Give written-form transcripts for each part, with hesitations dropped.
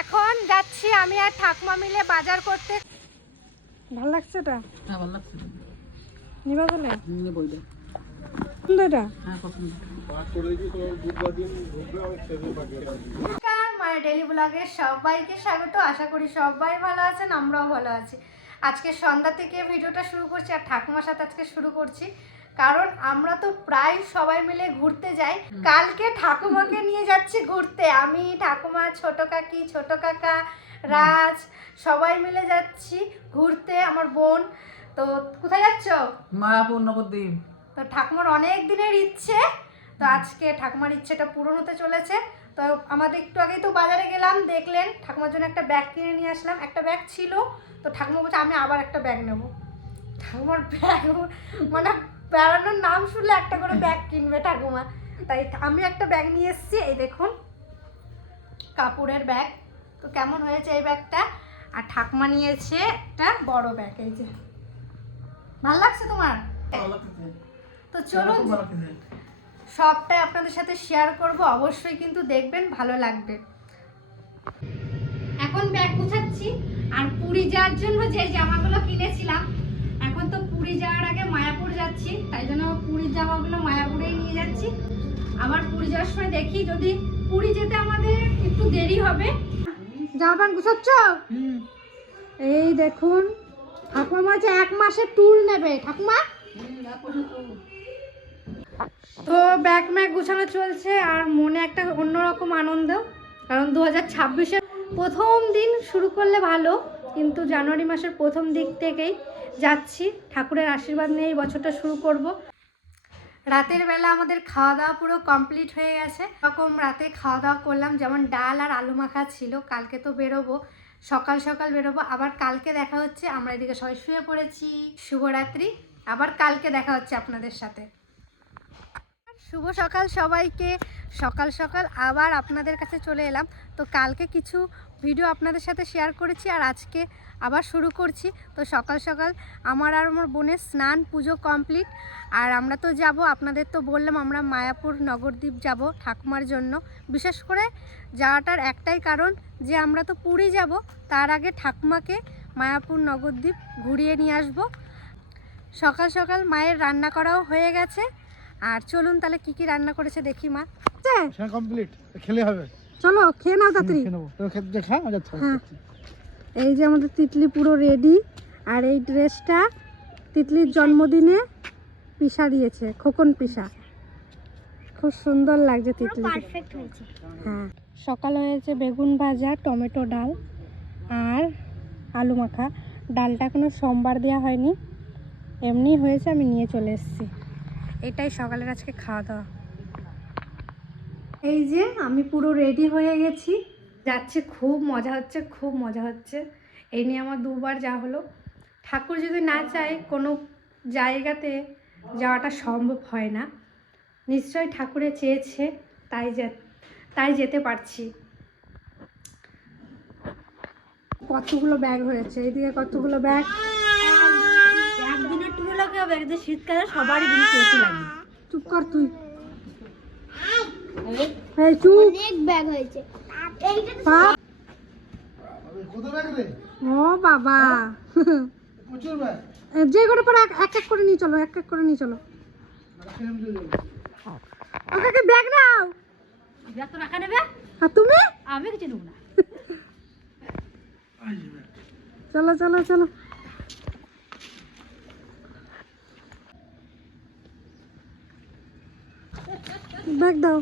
এখন যাচ্ছি আমি আর ঠাকুমা মিলে বাজার করতে। ভালো লাগছে এটা? হ্যাঁ ভালো লাগছে। নিবা বলে নেব এটা। পছন্দ এটা? হ্যাঁ পছন্দ। মায়ের ডেইলি ব্লগে সবাইকে স্বাগত। আশা করি সবাই ভালো আছেন, আমরাও ভালো আছি। আজকে সন্ধ্যা থেকে ভিডিওটা শুরু করছি আর ঠাকুমার সাথে আজকে শুরু করছি, কারণ আমরা তো প্রায় সবাই মিলে ঘুরতে যাই। কালকে ঠাকুমাকে নিয়ে যাচ্ছি ঘুরতে, আমি, ঠাকুমা, ছোট কাকি, ছোট কাকা, রাজ সবাই মিলে যাচ্ছি ঘুরতে। আমার বোন তো কোথায় যাচ্ছ? মায়াপুর নবদ্বীপ। তো ঠাকুমার অনেক দিনের ইচ্ছে, তো আজকে ঠাকুমার ইচ্ছেটা পূরণ হতে চলেছে। তো আমাদের একটু আগেই তো বাজারে গেলাম, দেখলেন ঠাকুমার জন্য একটা ব্যাগ কিনে নিয়ে আসলাম। একটা ব্যাগ ছিল, তো ঠাকুমা বলছে আমি আবার একটা ব্যাগ নেব। ঠাকুমার ব্যাগ মানে বেড়ানোর নাম শুনলে একটা করে ব্যাগ কিনবে ঠাকুমা, তাই আমি একটা ব্যাগ নিয়ে এসেছি। এই দেখুন কাপড়ের ব্যাগ। তো কেমন হয়েছে এই ব্যাগটা? আর ঠাকুমা নিয়েছে একটা বড় ব্যাগ। এই যে ভালো লাগছে তোমার? তো চলুন সবটাই আপনাদের সাথে শেয়ার করব, অবশ্যই কিন্তু দেখবেন, ভালো লাগবে। এখন ব্যাগ গুছাচ্ছি আর পুরী যাওয়ার জন্য যে জামাগুলো কিনেছিলাম, এখন তো পুরী যাওয়ার আগে মায়াপুর যাচ্ছি, তাই জন্য পুরীর জামাগুলো মায়াপুরেই নিয়ে যাচ্ছি। আবার পুরী যাওয়ার সময় দেখি যদি পুরী যেতে আমাদের একটু দেরি হবে। জামা প্যান্ট গুছাচ্ছ? এই দেখুন ঠাকুমা বলছে 1 মাসের ট্যুর নেবে ঠাকুমা। তো ব্যাগ ম্যাগ গুছানো চলছে আর মনে একটা অন্যরকম আনন্দ, কারণ 2026-এর প্রথম দিন শুরু করলে ভালো, কিন্তু জানুয়ারি মাসের প্রথম দিক থেকেই যাচ্ছি। ঠাকুরের আশীর্বাদ নিয়ে এই বছরটা শুরু করব। রাতের বেলা আমাদের খাওয়া দাওয়া পুরো কমপ্লিট হয়ে গেছে। এরকম রাতে খাওয়া দাওয়া করলাম, যেমন ডাল আর আলু মাখা ছিল। কালকে তো বেরোবো, সকাল সকাল বেরোবো, আবার কালকে দেখা হচ্ছে। আমরা এদিকে সবাই শুয়ে পড়েছি। শুভরাত্রি, আবার কালকে দেখা হচ্ছে আপনাদের সাথে। শুভ সকাল সবাইকে। সকাল সকাল আবার আপনাদের কাছে চলে এলাম। তো কালকে কিছু ভিডিও আপনাদের সাথে শেয়ার করেছি আর আজকে আবার শুরু করছি। তো সকাল সকাল আমার আর আমার বোনের স্নান পুজো কমপ্লিট, আর আমরা তো যাব, আপনাদের তো বললাম আমরা মায়াপুর নগরদ্বীপ যাব ঠাকুমার জন্য। বিশেষ করে যাওয়াটার একটাই কারণ যে আমরা তো পুরী যাব, তার আগে ঠাকুমাকে মায়াপুর নগরদ্বীপ ঘুরিয়ে নিয়ে আসব। সকাল সকাল মায়ের রান্না করাও হয়ে গেছে, আর চলুন তাহলে কি কি রান্না করেছে দেখি মা। কমপ্লিট খেলে হবে, চলো খেয়ে নাও তাড়াতাড়ি। হ্যাঁ, এই যে আমাদের তিতলি পুরো রেডি, আর এই ড্রেসটা তিতলির জন্মদিনে পিসা দিয়েছে, খোকন পিসা, খুব সুন্দর লাগছে তিতলি। হ্যাঁ, সকাল হয়েছে বেগুন ভাজা, টমেটো ডাল আর আলু মাখা। ডালটা কোনো সোমবার দেওয়া হয়নি, এমনি হয়েছে, আমি নিয়ে চলে এসেছি। এটাই সকালের আজকে খাওয়া দাওয়া। এই যে আমি পুরো রেডি হয়ে গেছি, যাচ্ছে, খুব মজা হচ্ছে, খুব মজা হচ্ছে। এই নিয়ে আমার 2বার যা হলো। ঠাকুর যদি না চায় কোনো জায়গাতে যাওয়াটা সম্ভব হয় না, নিশ্চয়ই ঠাকুরে চেয়েছে, তাই যেতে পারছি। কতগুলো ব্যাগ হয়েছে, এইদিকে কতগুলো ব্যাগ। একদিনের টুরে লাগে হবে, একদিন শীতকালে সবারই জিনিস বেশি লাগে। চুপ কর তুই, এই চুপ। অনেক ব্যাগ হয়েছে। ও বাবা, যে করে পরে এক এক করে নিয়ে চলো, এক এক করে নিয়ে চলো। ওকে ব্যাগ নাও। ব্যাগ তো রাখা নেবে, আর তুমি? আমি কিছু নেব না। চলো চলো চলো। ব্যাগ দাও।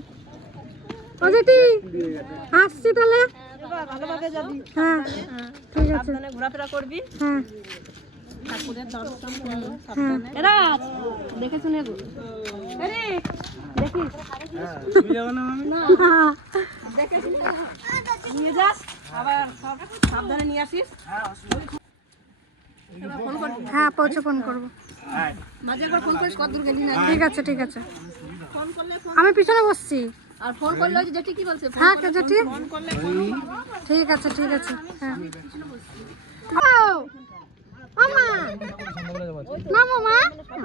ও জেঠি আসছি তাহলে। ভালোভাবে যাবি, হ্যাঁ ঠিক আছে, সাবধানে ঘোরাফেরা করবি, হ্যাঁ ঠাকুরের দর্শন করবি সাবধানে। এরা দেখে শুনে গো, আরে দেখিস না, দেখে শুনে নিয়ে যাস, আবার সব সাবধানে নিয়ে আসিস। হ্যাঁ পৌঁছে ফোন করবো। মাঝে একবার ফোন করিস কত দূর গেলি না। ঠিক আছে ঠিক আছে, ফোন করলে আমি পিছনে বসছি। আর ফোন করলে ওই যে জেঠি কি বলছে, হ্যাঁ জেঠি ফোন করলে ঠিক আছে ঠিক আছে। হ্যাঁ ও মামা, না মামা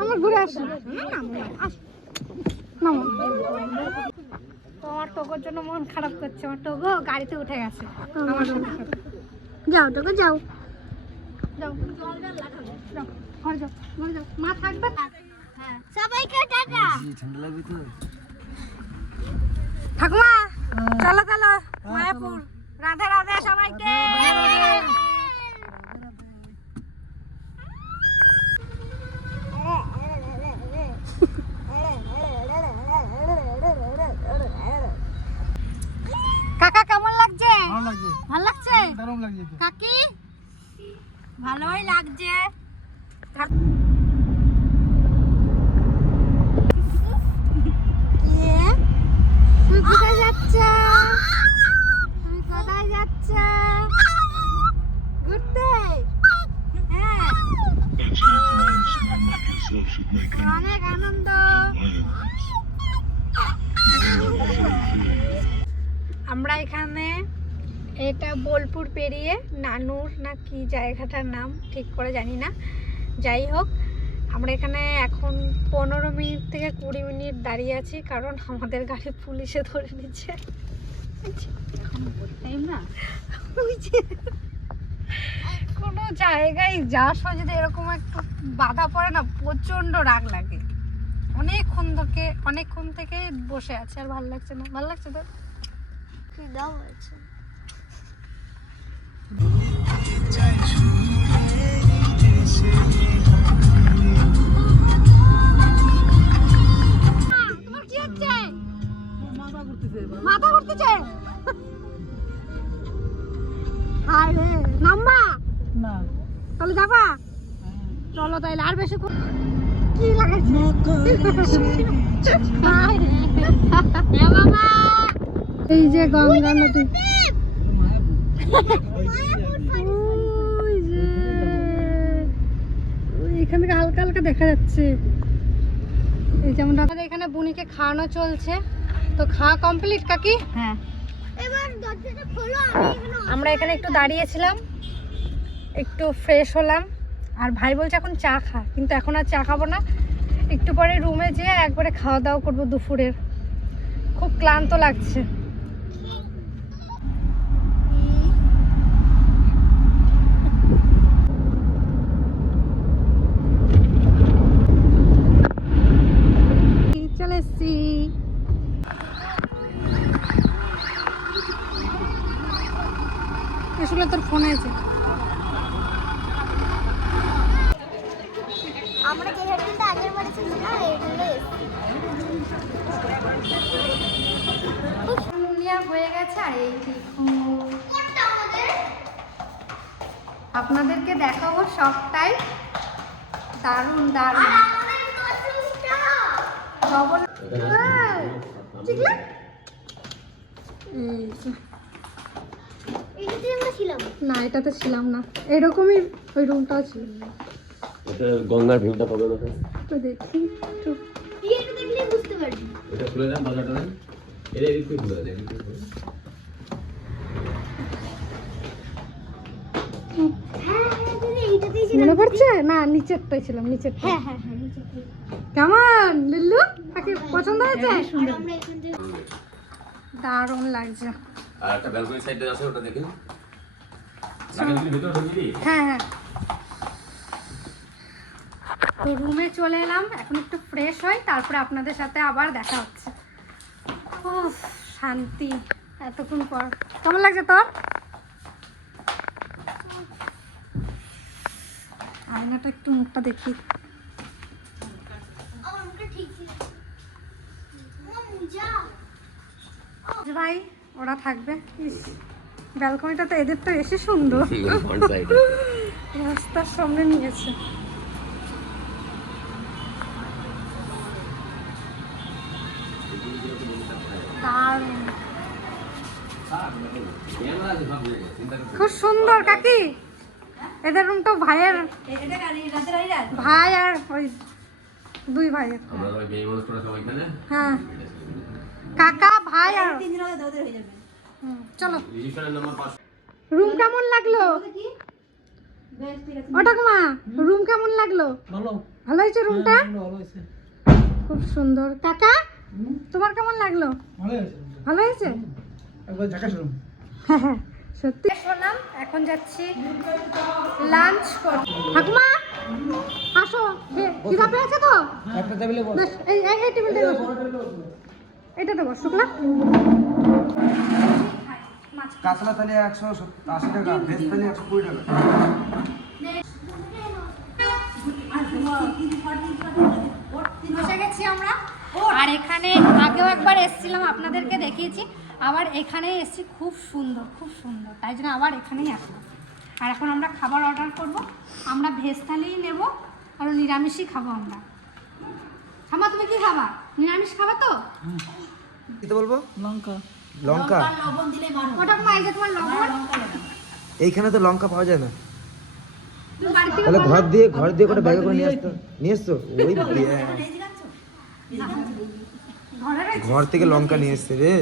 আমার ঘুরে আসো, নামো। তো আমার টোকোর জন্য মন খারাপ করছে, আমার টোকো গাড়িতে উঠে গেছে আমার সাথে সাথে। যাও টোকো যাও। যাও যাও ঘরে যাও, ঘরে যাও, মা থাকবে। হ্যাঁ সবাইকে টাটা। ঠাকুমা চলো চলো মায়াপুর, রাধে রাধে সবাইকে। কাকা কেমন লাগছে? ভালো লাগছে, ভালো লাগছে দারুণ লাগছে তো। কাকি? ভালোই লাগছে। তুই কোথায় যাচ্ছ? তুমি কোথায় যাচ্ছ? ঘুরতে? হ্যাঁ, অনেক আনন্দ। আমরা এখানে, এটা বোলপুর পেরিয়ে নানুর না কি জায়গাটার নাম ঠিক করে জানি না, যাই হোক আমরা এখানে এখন 15 মিনিট থেকে 20 মিনিট দাঁড়িয়ে আছি, কারণ আমাদের গাড়ি পুলিশে ধরে নিচ্ছে। কোনো জায়গায় যাওয়ার সময় যদি এরকম একটু বাধা পড়ে না, প্রচণ্ড রাগ লাগে। অনেকক্ষণ থেকে বসে আছে, আর ভালো লাগছে না। ভালো লাগছে তো? দাও আছে। তোমার কি হচ্ছে? মাথা ঘুরতেছে? হায় রে, নাম্বা না তাহলে যাবা? চলো তাইলে, আর বেশি কি লাগাইছে? হায় রে। এ বাবা, এই যে গঙ্গা নদী, ওই যে এখান থেকে হালকা হালকা দেখা যাচ্ছে। এই যেমন আমাদের এখানে বুনিকে খাওয়ানো চলছে, তো খাওয়া কমপ্লিট কাকি? হ্যাঁ এবার দরজাটা খোলো। আমরা এখানে একটু দাঁড়িয়েছিলাম, একটু ফ্রেশ হলাম, আর ভাই বলছে এখন চা খা, কিন্তু এখন আর চা খাবো না, একটু পরে রুমে যেয়ে একবারে খাওয়া দাওয়া করবো দুপুরের। খুব ক্লান্ত লাগছে। চলে এসছি। আসলে তোর ফোন আছে। আমরা যে হেডফোনটা আগের বারে ছিল না এইগুলো দুনিয়া হয়ে গেছে। আর এই দেখুন, আপনাদেরকে দেখাবো সবটাই। দারুণ দারুণ ডবল। চিকলা এইটাতে আমরা ছিলাম না, এটাতে ছিলাম না, এরকমই ওই রুমটাও ছিল। এটা গঙ্গার ভিউটা পাবে না। তো দেখি একটু। এটা দেখলে বুঝতে পারবি। এটা খুলে দেন দরজাটা দেন। এটা এদিক থেকে খুলে দেন। হ্যাঁ হ্যাঁ দিদি এইটাতেই ছিল। মনে পড়ছে না? নিচেরটাই ছিলাম, নিচেরটা। হ্যাঁ হ্যাঁ হ্যাঁ নিচেতে। কেমন লিল্লু? তাকে পছন্দ হয়েছে? আমরা এখান থেকে দারুণ লাগছে। আর একটা ব্যালকনি সাইডে আছে, ওটা দেখেন। লাগে যদি ভিতরে ঢুকে দিই। হ্যাঁ হ্যাঁ। তো রুমে চলে এলাম, এখন একটু ফ্রেশ হই, তারপরে আপনাদের সাথে আবার দেখা হচ্ছে। উফ, শান্তি এতক্ষণ পর। কেমন লাগছে তোর? আয়নাটা একটু মুখটা দেখি। আমরা ঠিক ছিল। যা ভাই ওরা থাকবে। ইস, ব্যালকনিটা তো এদের তো বেশি সুন্দর, ফ্রন্ট সাইডে। রাস্তার সামনে নিয়েছে। দারুণ, খুব সুন্দর কাকি। এদের রুমটা ভাইয়ের, ভাই আর ওই দুই ভাইয়ের। আমরা ওই মেয়ে মানুষটা সবাই এখানে। হ্যাঁ, কাকা ভাই আর চলো। রিসেপশনের নাম্বার 5। রুম কেমন লাগলো? ও ঠাকুমা, রুম কেমন লাগলো? ভালো ভালো হয়েছে রুমটা? ভালো হয়েছে। খুব সুন্দর। কাকা তোমার কেমন লাগলো? ভালো হয়েছে। ভালো হয়েছে? একবার ঝাঁকা শুনুন। হ্যাঁ সত্যি। শোনাম এখন যাচ্ছি লাঞ্চ করতে। ঠাকুমা আসো, খিদা পেয়েছে তো? একটা টেবিলে বস। বেশ, এই এই টেবিলটা বসো, এটাতে বস শুক্লা। কাতলা থালি 180 টাকা, ভেজ থালি 120 টাকা। বসে গেছি আমরা। আর এখানে আগেও একবার এসেছিলাম, আপনাদেরকে দেখিয়েছি। আবার এখানেই এসেছি, খুব সুন্দর খুব সুন্দর, তাই জন্য আবার এখানেই আসলাম। আর এখন আমরা খাবার অর্ডার করব। আমরা ভেজ থালিই নেব আর নিরামিষই খাবো আমরা। খামা তুমি কি খাবা? নিরামিষ খাবা তো? কি বলবো? লঙ্কা। লঙ্কা? ওটা মা, এই যে তোমার লবণ। এইখানে তো লঙ্কা পাওয়া যায় না। তুমি বাড়ি থেকে তাহলে ঘর দিয়ে করে ব্যাগে করে নিয়ে আসতো। ওই ঘরে রয়েছে? ঘর থেকে লঙ্কা নিয়ে এসছে রে।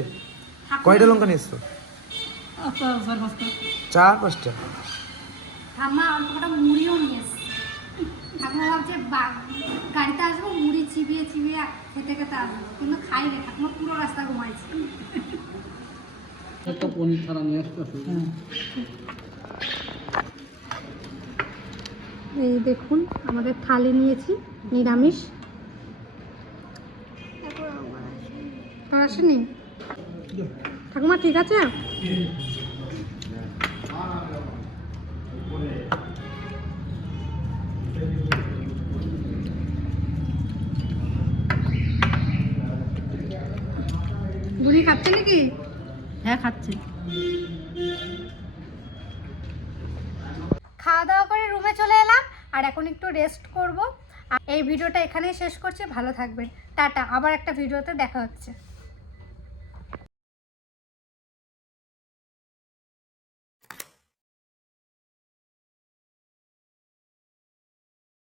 কয়টা লঙ্কা নিয়ে এসছো? আচ্ছা, 4-5টা। 4-5টা। ঠাম্মা অল্প কটা মুড়িও নিয়ে এসছে। ঠাকুমা ভাবছে গাড়িতে আসবো, মুড়ি চিবিয়ে চিবিয়ে খেতে খেতে আসবো, কিন্তু খাই রে। ঠাকুমা পুরো রাস্তা ঘুমাইছে। একটা পনির ছাড়া নিয়ে আসতে। এই দেখুন আমাদের থালি নিয়েছি নিরামিষ। আর আসেনি ঠাকুমা? ঠিক আছে। বুড়ি খাচ্ছে নাকি? হ্যাঁ খাচ্ছি। খাওয়া দাওয়া করে রুমে চলে এলাম আর এখন একটু রেস্ট করব। আর এই ভিডিওটা এখানেই শেষ করছি। ভালো থাকবেন, টাটা। আবার একটা ভিডিওতে দেখা হচ্ছে।